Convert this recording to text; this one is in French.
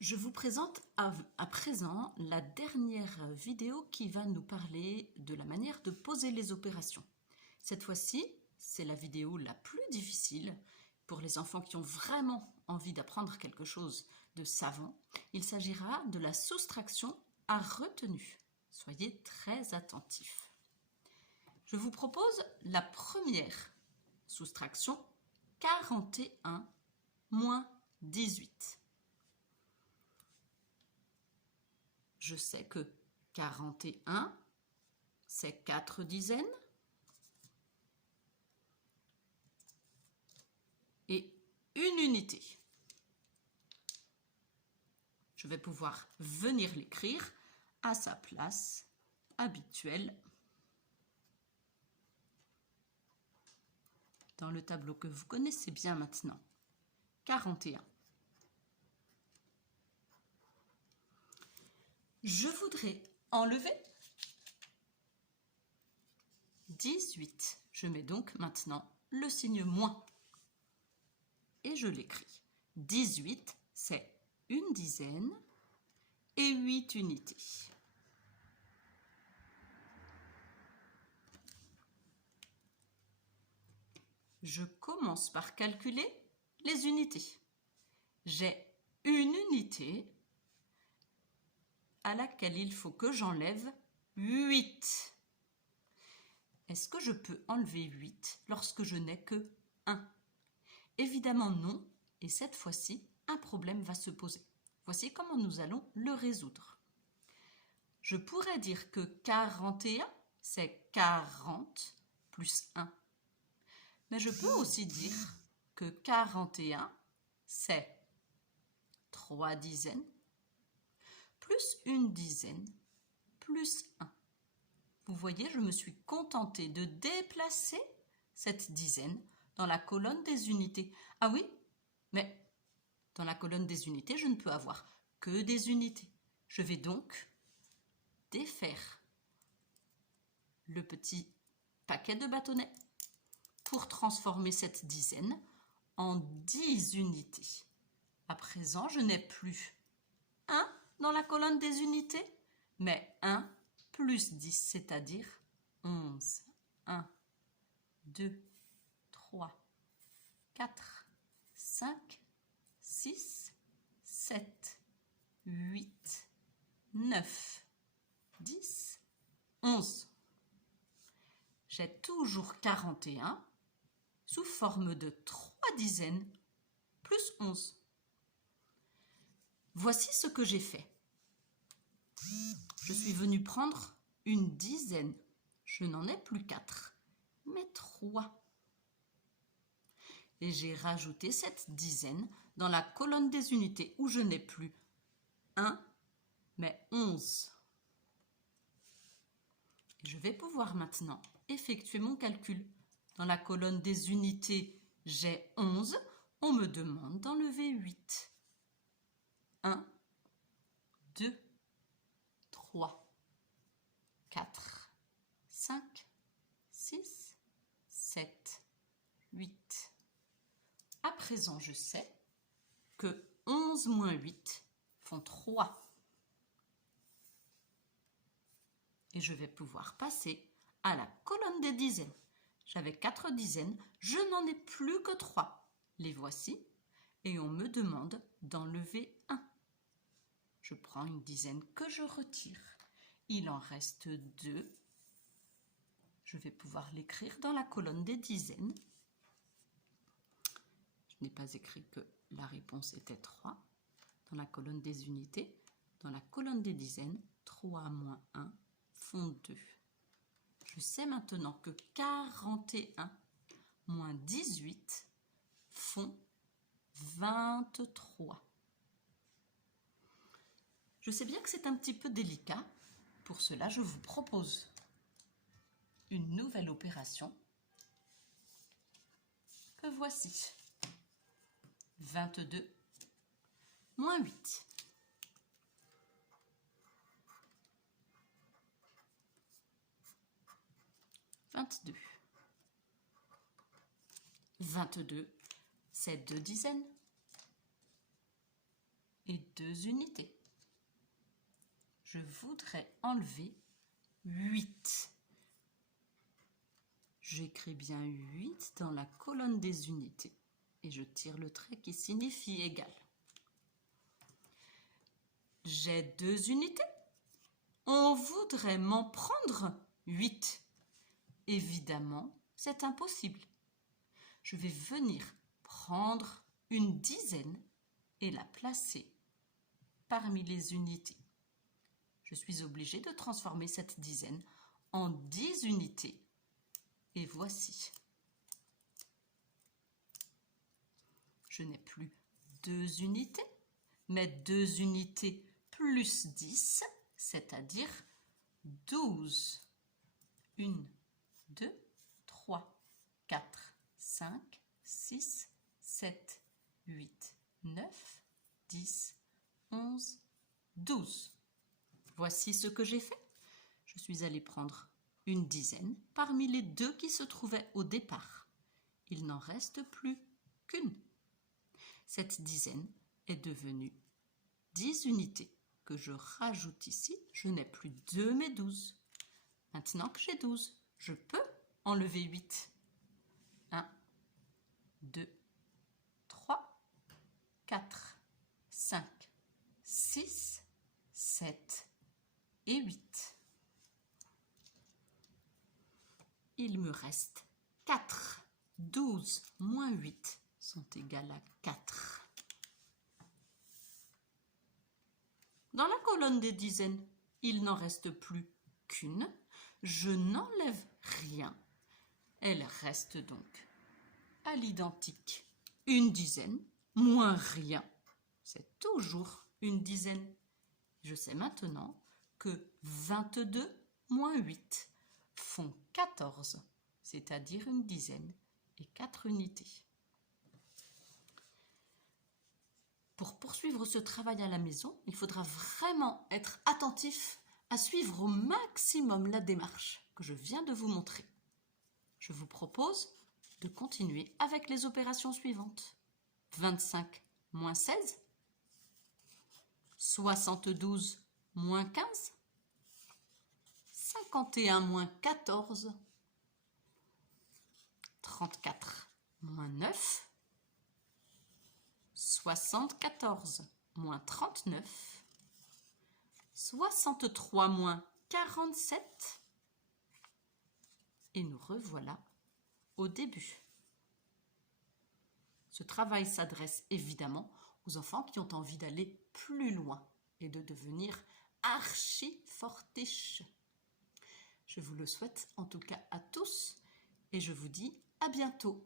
Je vous présente à présent la dernière vidéo qui va nous parler de la manière de poser les opérations. Cette fois-ci, c'est la vidéo la plus difficile pour les enfants qui ont vraiment envie d'apprendre quelque chose de savant. Il s'agira de la soustraction à retenue. Soyez très attentifs. Je vous propose la première soustraction, 41 moins 18. Je sais que 41, c'est 4 dizaines. Et une unité. Je vais pouvoir venir l'écrire à sa place habituelle dans le tableau que vous connaissez bien maintenant. 41. Je voudrais enlever 18. Je mets donc maintenant le signe moins. Et je l'écris. 18, c'est une dizaine et 8 unités. Je commence par calculer les unités. J'ai une unité à laquelle il faut que j'enlève 8. Est-ce que je peux enlever 8 lorsque je n'ai que 1? Évidemment non, et cette fois-ci, un problème va se poser. Voici comment nous allons le résoudre. Je pourrais dire que 41, c'est 40 plus 1. Mais je peux aussi dire que 41, c'est 3 dizaines, plus une dizaine, plus 1. Vous voyez, je me suis contentée de déplacer cette dizaine dans la colonne des unités. Ah oui, mais dans la colonne des unités, je ne peux avoir que des unités. Je vais donc défaire le petit paquet de bâtonnets pour transformer cette dizaine en 10 unités. À présent, je n'ai plus 1 dans la colonne des unités, mais 1 plus 10, c'est-à-dire 11. 1, 2, 3, 4, 5, 6, 7, 8, 9, 10, 11. J'ai toujours 41 sous forme de 3 dizaines plus 11. Voici ce que j'ai fait. Je suis venue prendre une dizaine. Je n'en ai plus 4, mais 3. Et j'ai rajouté cette dizaine dans la colonne des unités où je n'ai plus 1, mais 11. Et je vais pouvoir maintenant effectuer mon calcul. Dans la colonne des unités, j'ai 11. On me demande d'enlever 8. 1, 2, 3, 4, 5, 6, 7, 8. À présent, je sais que 11 moins 8 font 3. Et je vais pouvoir passer à la colonne des dizaines. J'avais 4 dizaines, je n'en ai plus que 3. Les voici et on me demande d'enlever 1. Je prends une dizaine que je retire. Il en reste 2. Je vais pouvoir l'écrire dans la colonne des dizaines. Je n'ai pas écrit que la réponse était 3. Dans la colonne des unités, dans la colonne des dizaines, 3 moins 1 font 2. Je sais maintenant que 41 moins 18 font 23. Je sais bien que c'est un petit peu délicat. Pour cela, je vous propose une nouvelle opération que voici. 22 moins 8. « 22. 22, c'est 2 dizaines. et 2 unités. Je voudrais enlever 8. J'écris bien 8 dans la colonne des unités et je tire le trait qui signifie égal. J'ai 2 unités. On voudrait m'en prendre 8. Évidemment, c'est impossible. Je vais venir prendre une dizaine et la placer parmi les unités. Je suis obligée de transformer cette dizaine en 10 unités. Et voici. Je n'ai plus 2 unités, mais 2 unités plus 10, c'est-à-dire 12. 1, 2, 3, 4, 5, 6, 7, 8, 9, 10, 11, 12. Voici ce que j'ai fait. Je suis allée prendre une dizaine parmi les 2 qui se trouvaient au départ. Il n'en reste plus qu'une. Cette dizaine est devenue 10 unités que je rajoute ici. Je n'ai plus 2 mais 12. Maintenant que j'ai 12, je peux enlever 8. 1, 2, 3, 4, 5, 6, 7 et 8. Il me reste 4. 12 moins 8 sont égales à 4. Dans la colonne des dizaines, il n'en reste plus qu'une. Je n'enlève rien. Elle reste donc à l'identique. Une dizaine moins rien, c'est toujours une dizaine. Je sais maintenant que 22 moins 8 font 14, c'est-à-dire une dizaine et 4 unités. Pour poursuivre ce travail à la maison, il faudra vraiment être attentif à suivre au maximum la démarche que je viens de vous montrer. Je vous propose de continuer avec les opérations suivantes. 25 moins 16, 72 moins 15, 51 moins 14, 34 moins 9, 74 moins 39, 63 moins 47, et nous revoilà au début. Ce travail s'adresse évidemment aux enfants qui ont envie d'aller plus loin et de devenir archi-fortiches. Je vous le souhaite en tout cas à tous et je vous dis à bientôt.